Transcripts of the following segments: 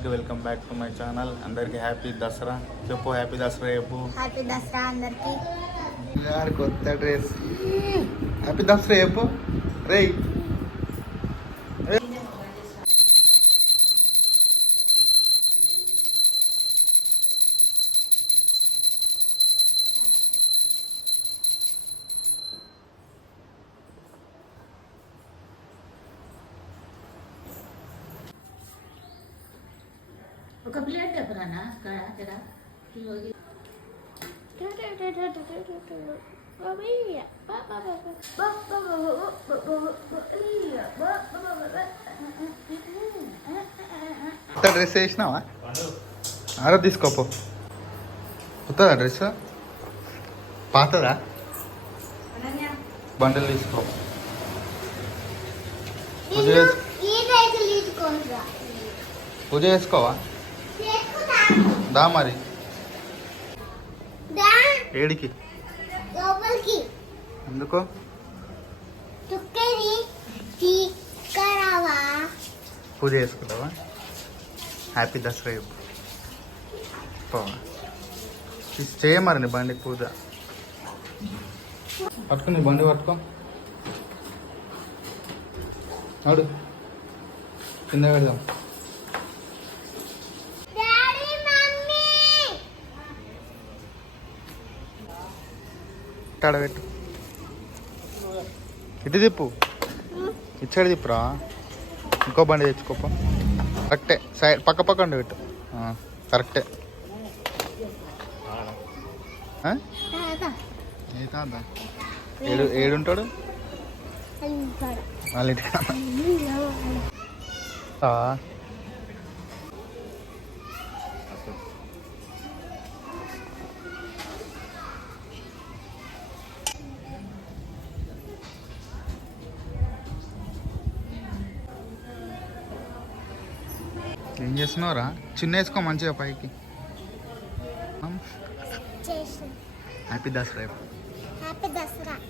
అందరికీ welcome back to my channel. అందరికీ happy Dasara. చెప్పు హ్యాపీ దసరా చెప్పు. హ్యాపీ దసరా అందరికి. కొత్త డ్రెస్. హ్యాపీ దసరా చెప్పు రే. ఒక ప్లేట్ చెప్పరానా ఇక్కడ డ్రెస్ వేసినావా? ఆరో తీసుకోపో. కొత్తదా డ్రెస్? పాతదా? బండలు తీసుకో. పూజ చేసుకోవా? దా మరి. ఏడికి? ఎందుకో? పూజ చేసుకుంటావా? హ్యాపీ దసరా చెప్పు. చేయ మరి నీ బండికి పూజ. పట్టుకో నీ బండి పట్టుకో. అడు కింద పెడదాం. పెట్టు. ఇటు తిప్పు. ఇచ్చాడు తిప్పురా. ఇంకో బండి తెచ్చుకోప. కరెక్టే. సైడ్ పక్క పక్క పెట్టు. కరెక్టే. ఏడుంటాడు వాళ్ళ ఇంటికి. ఏం చేస్తున్నావురా? చిన్న వేసుకో మంచిగా పైకి. హ్యాపీ దసరా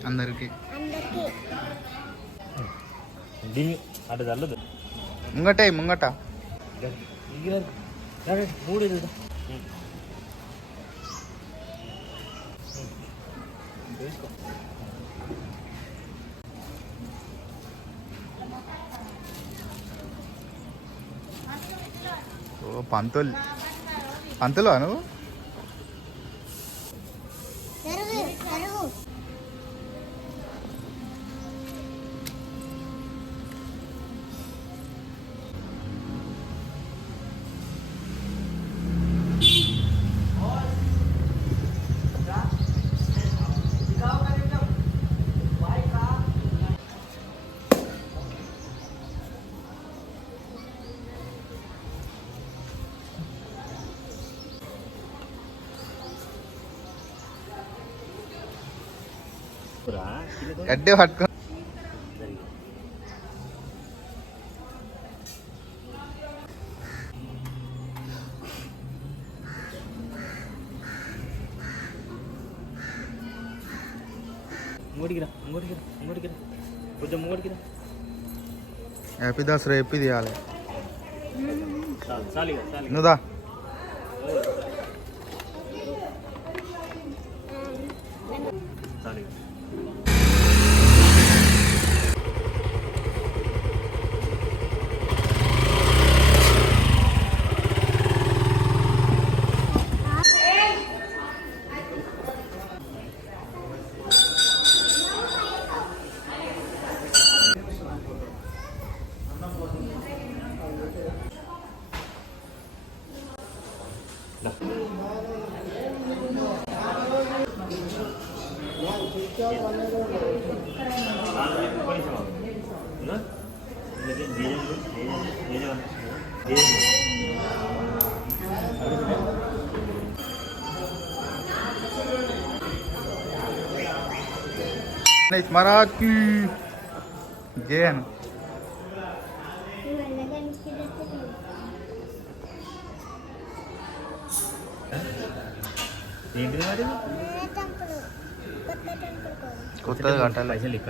అందరికి. ముంగట ముంగట పంతులు నువ్వు? గడ్డి పట్టుకో. హ్యాపీ దసరా చెప్పి తీయాలి. నువ్వుదా. महाराज की जय. కొత్తగా కట్టాలి.